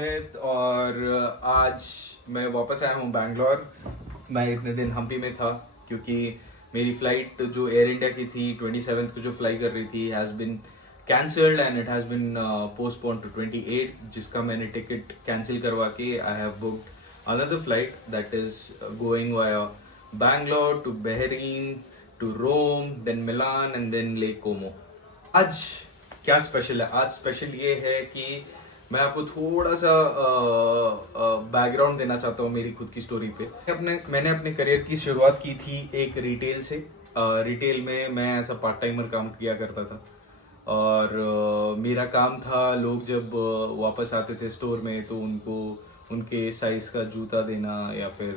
रोहित और आज मैं वापस आया हूँ बैंगलोर। मैं इतने दिन हम्पी में था क्योंकि मेरी फ़्लाइट जो एयर इंडिया की थी 27th को जो फ्लाई कर रही थी has been cancelled and it has been postponed to 28th, जिसका मैंने टिकट कैंसिल करवा के I have booked another flight that is going via Bangalore to Bahrain to Rome then Milan and then Lake Como. आज क्या special है? आज special ये है कि मैं आपको थोड़ा सा बैकग्राउंड देना चाहता हूँ मेरी खुद की स्टोरी पे। मैंने अपने करियर की शुरुआत की थी एक रिटेल से। रिटेल में मैं ऐसा पार्ट टाइमर काम किया करता था और मेरा काम था लोग जब वापस आते थे स्टोर में तो उनको उनके साइज़ का जूता देना या फिर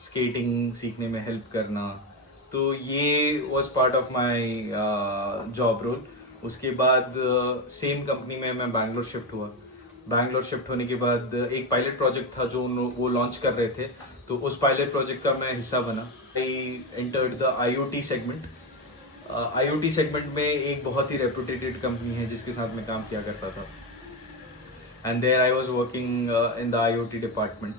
स्केटिंग सीखने में हेल्प करना। तो ये was part of my job role. उसके बाद सेम कंपनी में मैं बैंगलोर शिफ्ट हुआ। बैंगलोर शिफ्ट होने के बाद एक पायलट प्रोजेक्ट था जो वो लॉन्च कर रहे थे, तो उस पायलट प्रोजेक्ट का मैं हिस्सा बना। I entered the IoT segment. IoT segment में एक बहुत ही रेपुटेटेड कंपनी है जिसके साथ मैं काम किया करता था and there I was working in the IoT department.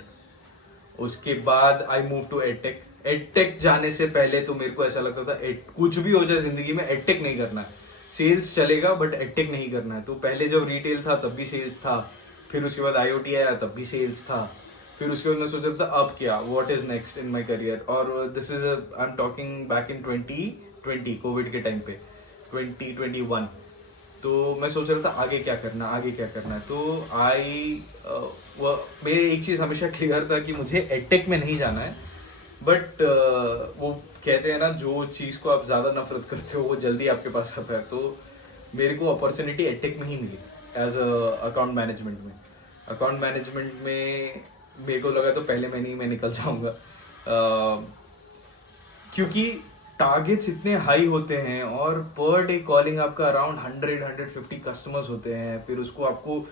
उसके बाद I move to edtech. Edtech जाने से पहले तो मेरे को ऐसा लगता था कुछ भी हो जाए जिंदगी में एडटेक नहीं करना है, सेल्स चलेगा बट एडटेक नहीं करना है। तो पहले जब रिटेल था तब भी सेल्स था, फिर उसके बाद IoT आया तब भी सेल्स था, फिर उसके बाद मैं सोच रहा था अब क्या, what is next in my career. और this is I am talking back in 2020 COVID के टाइम पे 2021। तो मैं सोच रहा था आगे क्या करना, आगे क्या करना है। तो मेरे एक चीज़ हमेशा क्लियर था कि मुझे एडटेक में नहीं जाना है, बट वो कहते हैं ना जो चीज़ को आप ज़्यादा नफरत करते हो वो जल्दी आपके पास आता है। तो मेरे को अपॉर्चुनिटी एडटेक में ही मिली एज अकाउंट मैनेजमेंट में। अकाउंट मैनेजमेंट में मेरे को लगा तो पहले महीने ही मैं निकल जाऊंगा, क्योंकि टारगेट्स इतने हाई होते हैं और पर डे कॉलिंग आपका अराउंड 100-150 कस्टमर्स होते हैं। फिर उसको आपको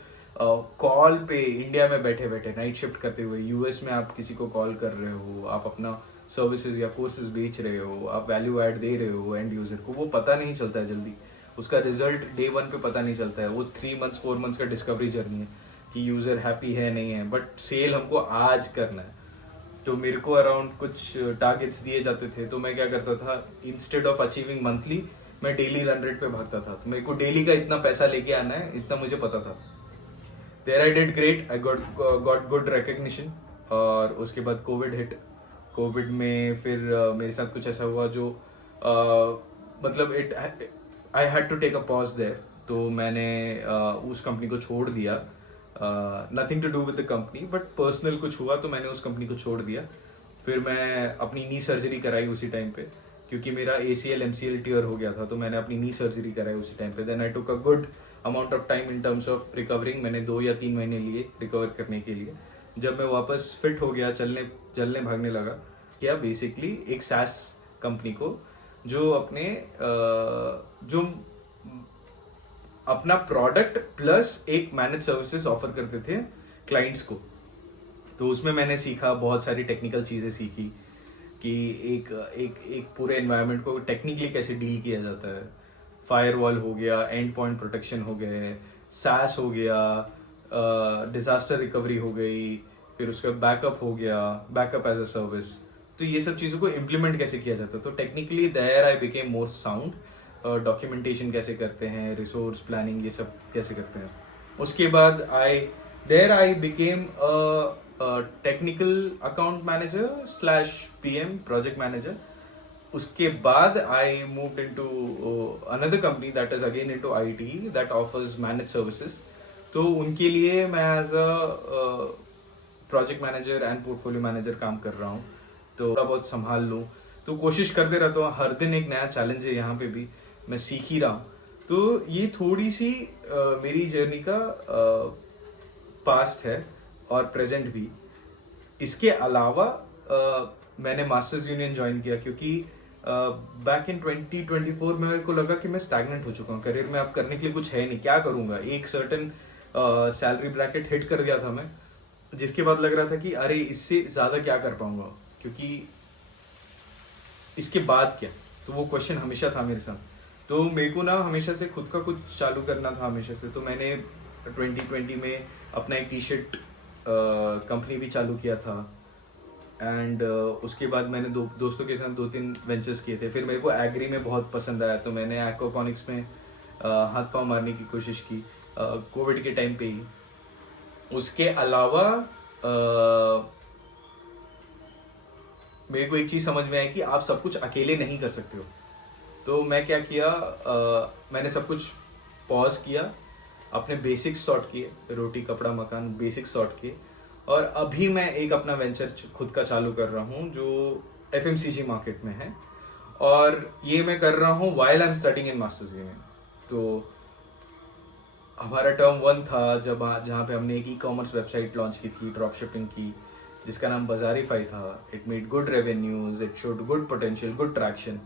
कॉल पे इंडिया में बैठे बैठे नाइट शिफ्ट करते हुए US में आप किसी को कॉल कर रहे हो, आप अपना सर्विसेज या कोर्सेज बेच रहे हो, आप वैल्यू ऐड दे रहे हो एंड यूजर को, वो पता नहीं चलता है जल्दी। उसका रिजल्ट डे 1 पे पता नहीं चलता है। वो 3 मंथ्स 4 मंथ्स का डिस्कवरी जर्नी है कि यूजर हैप्पी है नहीं है, बट सेल हमको आज करना है। तो मेरे को अराउंड कुछ टारगेट्स दिए जाते थे, तो मैं क्या करता था, इंस्टेड ऑफ अचीविंग मंथली मैं डेली रन रेट पे भागता था। तो मेरे को डेली का इतना पैसा लेके आना है, इतना मुझे पता था। There I did great, I got good recognition. और उसके बाद कोविड हिट। कोविड में फिर मेरे साथ कुछ ऐसा हुआ जो मतलब it I had to take a pause there. तो मैंने उस कंपनी को छोड़ दिया। Nothing to do with the company, but personal कुछ हुआ तो मैंने उस कंपनी को छोड़ दिया। फिर मैं अपनी नी सर्जरी कराई उसी टाइम पे, क्योंकि मेरा ACL MCL टीयर हो गया था, तो मैंने अपनी नी सर्जरी कराई उसी टाइम पे। Then I took a good amount of time in terms of recovering. मैंने 2 या 3 महीने लिए रिकवर करने के लिए। जब मैं वापस फिट हो गया, चलने भागने लगा, क्या बेसिकली एक SaaS कंपनी को जो जो अपना प्रोडक्ट प्लस एक मैनेज सर्विसेज ऑफर करते थे क्लाइंट्स को। तो उसमें मैंने सीखा, बहुत सारी टेक्निकल चीज़ें सीखी कि एक पूरे एनवायरनमेंट को टेक्निकली कैसे डील किया जाता है। फायरवॉल हो गया, एंड पॉइंट प्रोटेक्शन हो गए, SaaS हो गया, डिजास्टर रिकवरी हो गई, फिर उसका बैकअप हो गया, बैकअप एज अ सर्विस। तो ये सब चीज़ों को इम्प्लीमेंट कैसे किया जाता है। तो technically there I became more sound. Documentation कैसे करते हैं, रिसोर्स प्लानिंग, ये सब कैसे करते हैं। उसके बाद I became technical account manager / PM project manager. उसके बाद I moved into another company that is again into IT that offers manage services. तो उनके लिए मैं एज अ project manager and portfolio manager काम कर रहा हूँ। तो थोड़ा बहुत संभाल लूँ, तो कोशिश करते रहता हूँ। हर दिन एक नया चैलेंज है, यहाँ पे भी मैं सीख ही रहा हूँ। तो ये थोड़ी सी मेरी जर्नी का पास्ट है और प्रेजेंट भी। इसके अलावा मैंने मास्टर्स यूनियन ज्वाइन किया, क्योंकि बैक इन 2024 में मेरे को लगा कि मैं स्टैग्नेंट हो चुका हूँ करियर में। अब करने के लिए कुछ है नहीं, क्या करूँगा। एक सर्टेन सैलरी ब्रैकेट हिट कर दिया था मैं, जिसके बाद लग रहा था कि अरे इससे ज़्यादा क्या कर पाऊँगा, क्योंकि इसके बाद क्या। तो वो क्वेश्चन हमेशा था मेरे साथ। तो मेरे को ना हमेशा से खुद का कुछ चालू करना था हमेशा से। तो मैंने 2020 में अपना एक टी शर्ट कंपनी भी चालू किया था। एंड उसके बाद मैंने दोस्तों के साथ 2-3 वेंचर्स किए थे। फिर मेरे को एग्री में बहुत पसंद आया, तो मैंने एक्वापॉनिक्स में हाथ पांव मारने की कोशिश की कोविड के टाइम पे ही। उसके अलावा मेरे को एक चीज़ समझ में आई कि आप सब कुछ अकेले नहीं कर सकते हो। तो मैं क्या किया, मैंने सब कुछ पॉज किया, अपने बेसिक्स सॉर्ट किए, रोटी कपड़ा मकान बेसिक्स सॉर्ट किए, और अभी मैं एक अपना वेंचर खुद का चालू कर रहा हूँ जो FMCG मार्केट में है, और ये मैं कर रहा हूँ while I am studying in masters gaming. तो हमारा टर्म 1 था जब जहाँ पे हमने एक ई-कॉमर्स वेबसाइट लॉन्च की थी ड्रॉप शिपिंग की, जिसका नाम बाजारीफाई था। It made good revenues, it showed good potential, good traction.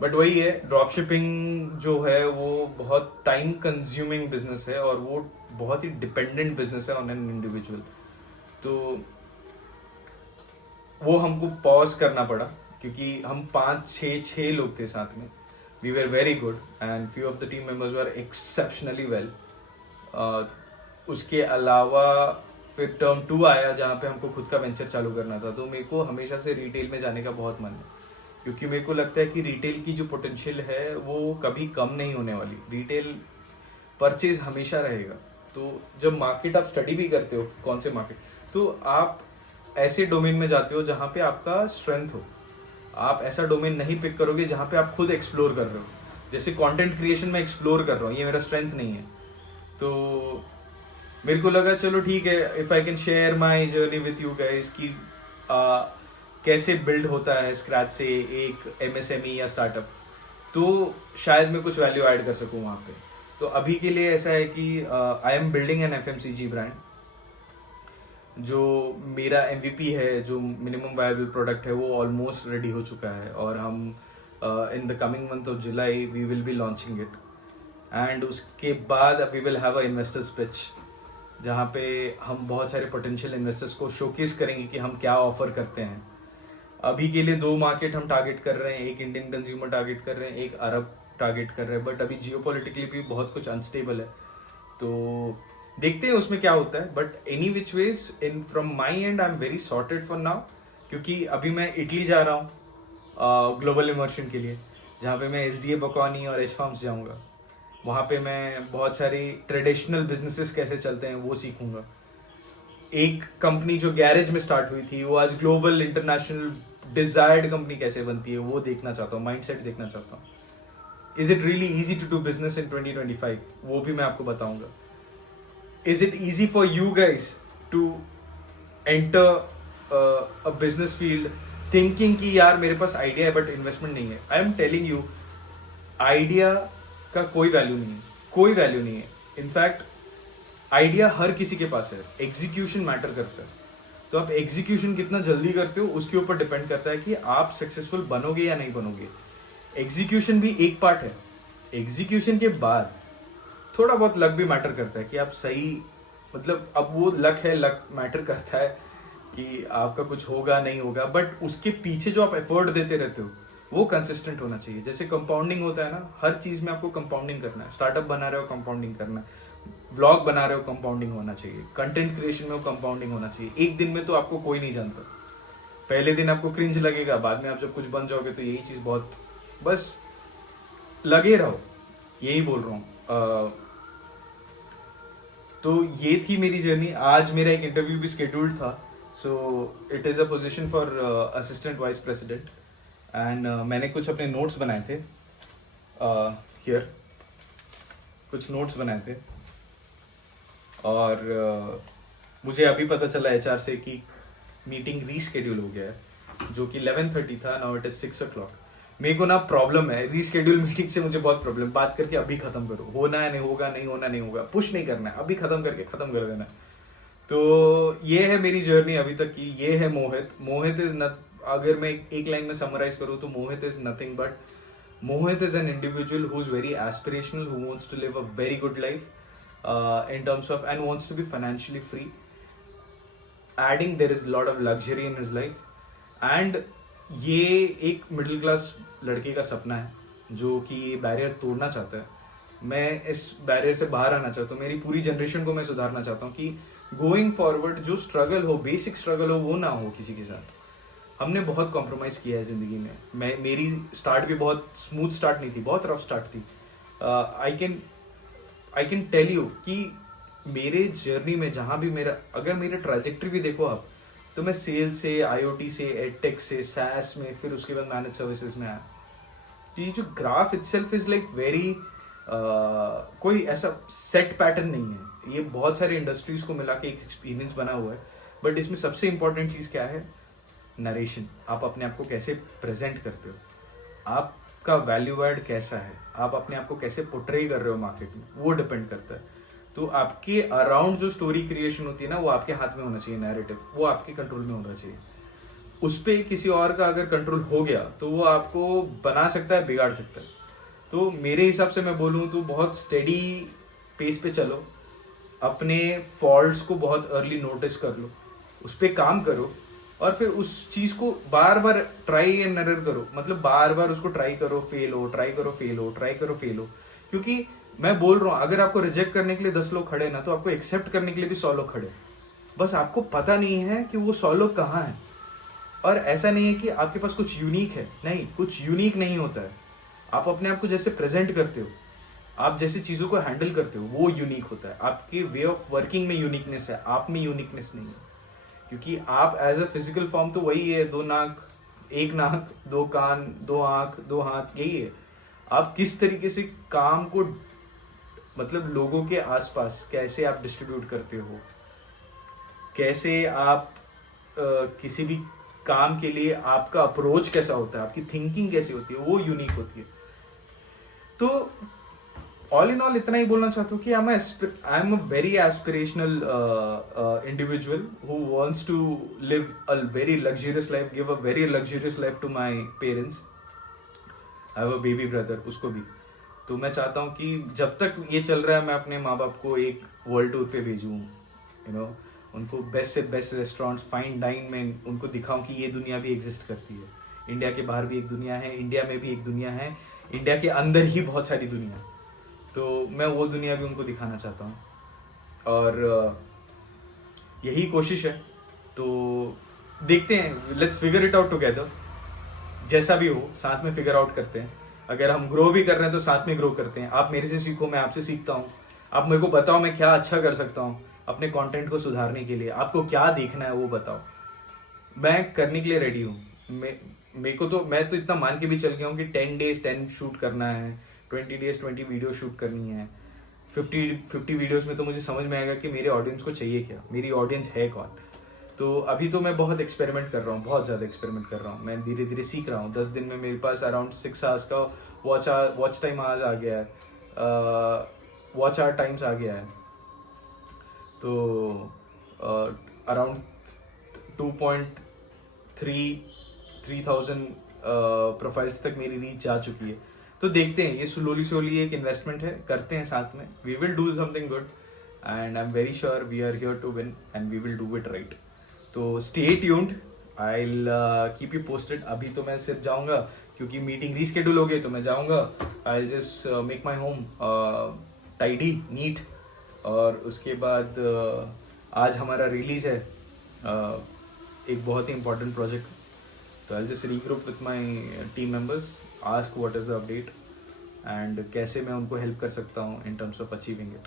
But वही है, ड्रॉप शिपिंग जो है वो बहुत टाइम कंज्यूमिंग बिजनेस है, और वो बहुत ही डिपेंडेंट बिजनेस है ऑन एन इंडिविजुअल। तो वो हमको पॉज करना पड़ा, क्योंकि हम 5-6 लोग थे साथ में। We were very good and few of the team members were exceptionally well. उसके अलावा फिर टर्म 2 आया जहाँ पे हमको खुद का वेंचर चालू करना था। तो मेरे को हमेशा से रिटेल में जाने का बहुत मन है, क्योंकि मेरे को लगता है कि रिटेल की जो पोटेंशियल है वो कभी कम नहीं होने वाली। रिटेल परचेज हमेशा रहेगा। तो जब मार्केट आप स्टडी भी करते हो कौन से मार्केट, तो आप ऐसे डोमेन में जाते हो जहाँ पे आपका स्ट्रेंथ हो। आप ऐसा डोमेन नहीं पिक करोगे जहाँ पे आप खुद एक्सप्लोर कर रहे हो। जैसे कंटेंट क्रिएशन में एक्सप्लोर कर रहा हूँ, ये मेरा स्ट्रेंथ नहीं है। तो मेरे को लगा चलो ठीक है, if I can share my journey with you guys कि कैसे बिल्ड होता है स्क्रैच से एक MSME या स्टार्टअप, तो शायद मैं कुछ वैल्यू ऐड कर सकूँ वहाँ पे। तो अभी के लिए ऐसा है कि I am building an FMCG brand. जो मेरा MVP है, जो मिनिमम वायबल प्रोडक्ट है, वो ऑलमोस्ट रेडी हो चुका है, और हम in the coming month of July we will be launching it. And उसके बाद we will have a investors pitch, जहाँ पे हम बहुत सारे पोटेंशियल इन्वेस्टर्स को शोकेस करेंगे कि हम क्या ऑफर करते हैं। अभी के लिए 2 मार्केट हम टारगेट कर रहे हैं, एक इंडियन कंज्यूमर टारगेट कर रहे हैं, एक अरब टारगेट कर रहे हैं। बट अभी जियोपॉलिटिकली भी बहुत कुछ अनस्टेबल है, तो देखते हैं उसमें क्या होता है। But any which ways in from my and I am very sorted for now, क्योंकि अभी मैं इटली जा रहा हूँ ग्लोबल इमर्शन के लिए, जहाँ पे मैं SDA बकौनी और एच फार्म्स जाऊँगा। वहाँ पे मैं बहुत सारी ट्रेडिशनल बिजनेसेस कैसे चलते हैं वो सीखूंगा। एक कंपनी जो गैरेज में स्टार्ट हुई थी वो आज ग्लोबल इंटरनेशनल डिजायर्ड कंपनी कैसे बनती है वो देखना चाहता हूँ, माइंडसेट देखना चाहता हूँ। Is it really easy to do business in 2025, वो भी मैं आपको बताऊंगा। Is it easy for you guys to enter a business field thinking कि यार मेरे पास आइडिया है बट इन्वेस्टमेंट नहीं है। I am telling you, idea का कोई वैल्यू नहीं है, कोई वैल्यू नहीं है। इनफैक्ट आइडिया हर किसी के पास है, एग्जीक्यूशन मैटर करता है। तो आप एग्जीक्यूशन कितना जल्दी करते हो उसके ऊपर डिपेंड करता है कि आप सक्सेसफुल बनोगे या नहीं बनोगे। एग्जीक्यूशन भी एक पार्ट है, एग्जीक्यूशन के बाद थोड़ा बहुत लक भी मैटर करता है कि आप सही, मतलब अब वो लक है, लक मैटर करता है कि आपका कुछ होगा नहीं होगा, बट उसके पीछे जो आप एफर्ट देते रहते हो वो कंसिस्टेंट होना चाहिए। जैसे कंपाउंडिंग होता है ना, हर चीज में आपको कंपाउंडिंग करना है। स्टार्टअप बना रहे हो कंपाउंडिंग करना है, व्लॉग बना रहे हो कंपाउंडिंग होना चाहिए, कंटेंट क्रिएशन में कंपाउंडिंग होना चाहिए। एक दिन में तो आपको कोई नहीं जानता, पहले दिन आपको क्रिंज लगेगा, बाद में आप जब कुछ बन जाओगे तो यही चीज बहुत, बस लगे रहो, यही बोल रहा हूँ। तो ये थी मेरी जर्नी। आज मेरा एक इंटरव्यू भी शेड्यूल्ड था, so it is a position for assistant vice president. And मैंने कुछ अपने नोट्स बनाए थे, हियर कुछ नोट्स बनाए थे, और मुझे अभी पता चला HR से कि मीटिंग रीस्केड्यूल हो गया है, जो कि 11:30 था, नाउ इट इज 6 o'clock। मेरे को ना प्रॉब्लम है रीस्केड्यूल मीटिंग से, मुझे बहुत प्रॉब्लम। बात करके अभी खत्म करो, होना है नहीं होगा, नहीं होना नहीं होगा, पुश नहीं करना है, अभी खत्म करके खत्म कर देना। तो ये है मेरी जर्नी अभी तक की। ये है मोहित। मोहित इज नट, अगर मैं एक लाइन में समराइज करूँ तो Mohit is nothing but, Mohit is an individual who is very aspirational, who wants to live a very good life in terms of, and wants to be financially free, adding there is a lot of luxury in his life, and ये एक middle class लड़के का सपना है जो कि ये barrier तोड़ना चाहता है। मैं इस बैरियर से बाहर आना चाहता हूँ, मेरी पूरी जनरेशन को मैं सुधारना चाहता हूँ कि गोइंग फॉरवर्ड जो स्ट्रगल हो, बेसिक स्ट्रगल हो, वो ना हो किसी के साथ। हमने बहुत कॉम्प्रोमाइज किया है जिंदगी में। मेरी स्टार्ट भी बहुत स्मूथ स्टार्ट नहीं थी, बहुत रफ स्टार्ट थी। आई कैन टेल यू कि मेरे जर्नी में जहाँ भी मेरा, अगर मेरा ट्रैजेक्टरी भी देखो आप, तो मैं सेल्स से, आईओटी से, एडटेक से, सैस में, फिर उसके बाद मैनेज सर्विसेज में आया। तो ये जो graph itself is like very, कोई ऐसा सेट पैटर्न नहीं है, ये बहुत सारी इंडस्ट्रीज को मिला के एक एक्सपीरियंस बना हुआ है। बट इसमें सबसे इंपॉर्टेंट चीज़ क्या है? नरेशन। आप अपने आप को कैसे प्रेजेंट करते हो, आपका वैल्यू ऐड कैसा है, आप अपने आप को कैसे पोर्ट्रे कर रहे हो मार्केट में, वो डिपेंड करता है। तो आपके अराउंड जो स्टोरी क्रिएशन होती है ना, वो आपके हाथ में होना चाहिए। नैरेटिव वो आपके कंट्रोल में होना चाहिए। उस पर किसी और का अगर कंट्रोल हो गया तो वो आपको बना सकता है, बिगाड़ सकता है। तो मेरे हिसाब से मैं बोलूँ तो बहुत स्टेडी पेस पे चलो, अपने फॉल्ट्स को बहुत अर्ली नोटिस कर लो, उस पर काम करो, और फिर उस चीज़ को बार बार ट्राई एंड एरर करो। मतलब बार बार उसको ट्राई करो, फेल हो, ट्राई करो, फेल हो, ट्राई करो, फेल हो। क्योंकि मैं बोल रहा हूँ, अगर आपको रिजेक्ट करने के लिए 10 लोग खड़े ना, तो आपको एक्सेप्ट करने के लिए भी 100 लोग खड़े। बस आपको पता नहीं है कि वो 100 लोग कहाँ हैं। और ऐसा नहीं है कि आपके पास कुछ यूनिक है, नहीं, कुछ यूनिक नहीं होता है। आप अपने आप को जैसे प्रेजेंट करते हो, आप जैसे चीज़ों को हैंडल करते हो, वो यूनिक होता है। आपके वे ऑफ वर्किंग में यूनिकनेस है, आप में यूनिकनेस नहीं है। क्योंकि आप एज अ फिजिकल फॉर्म तो वही है, 2 नाक, 1 नाक, 2 कान, 2 आंख, 2 हाथ, यही है। आप किस तरीके से काम को, मतलब लोगों के आसपास कैसे आप डिस्ट्रीब्यूट करते हो, कैसे आप किसी भी काम के लिए आपका अप्रोच कैसा होता है, आपकी थिंकिंग कैसी होती है, वो यूनिक होती है। तो ऑल इन ऑल इतना ही बोलना चाहता हूँ कि I am a very aspirational individual who wants to live a very luxurious life, give a very luxurious life to my parents. I have a baby brother, उसको भी। तो मैं चाहता हूँ कि जब तक ये चल रहा है, मैं अपने माँ बाप को एक वर्ल्ड टूर पे भेजूँ, यू नो, उनको बेस्ट से बेस्ट रेस्टोरेंट्स, फाइन डाइन में उनको दिखाऊं कि ये दुनिया भी एग्जिस्ट करती है। इंडिया के बाहर भी एक दुनिया है, इंडिया में भी एक दुनिया है, इंडिया के अंदर ही बहुत सारी दुनिया है। तो मैं वो दुनिया भी उनको दिखाना चाहता हूँ, और यही कोशिश है। तो देखते हैं, let's figure it out together. जैसा भी हो, साथ में फिगर आउट करते हैं। अगर हम ग्रो भी कर रहे हैं तो साथ में ग्रो करते हैं। आप मेरे से सीखो, मैं आपसे सीखता हूँ। आप मेरे को बताओ मैं क्या अच्छा कर सकता हूँ अपने कंटेंट को सुधारने के लिए। आपको क्या देखना है वो बताओ, मैं करने के लिए रेडी हूँ। मेरे को तो, मैं तो इतना मान के भी चल गया हूँ कि 10 days 10 शूट करना है, 20 days 20 वीडियो शूट करनी है। 50 वीडियोस में तो मुझे समझ में आएगा कि मेरे ऑडियंस को चाहिए क्या, मेरी ऑडियंस है कौन। तो अभी तो मैं बहुत एक्सपेरिमेंट कर रहा हूँ, बहुत ज़्यादा एक्सपेरिमेंट कर रहा हूँ। मैं धीरे धीरे सीख रहा हूँ। 10 दिन में मेरे पास अराउंड 6 आवर्स का वॉच टाइम आज आ गया है, वॉच आवर टाइम्स आ गया है। तो अराउंड 2.3 प्रोफाइल्स तक मेरी रीच जा चुकी है। तो देखते हैं, ये स्लोली एक इन्वेस्टमेंट है, करते हैं साथ में। We will do something good and I am very sure we are here to win and we will do it right. तो stay tuned, I will keep you posted. अभी तो मैं सिर्फ जाऊंगा क्योंकि मीटिंग रीस्केड्यूल हो गई, तो मैं जाऊंगा। I will just make my home tidy, neat. और उसके बाद आज हमारा रिलीज है एक बहुत ही इंपॉर्टेंट प्रोजेक्ट। तो I just regroup with my team members, ask what is the update and कैसे मैं उनको हेल्प कर सकता हूँ इन टर्म्स ऑफ अचीविंग इट।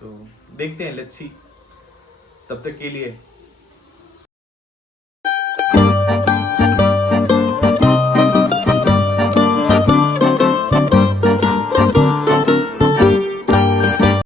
तो देखते हैं, लेट्स सी। तब तक के लिए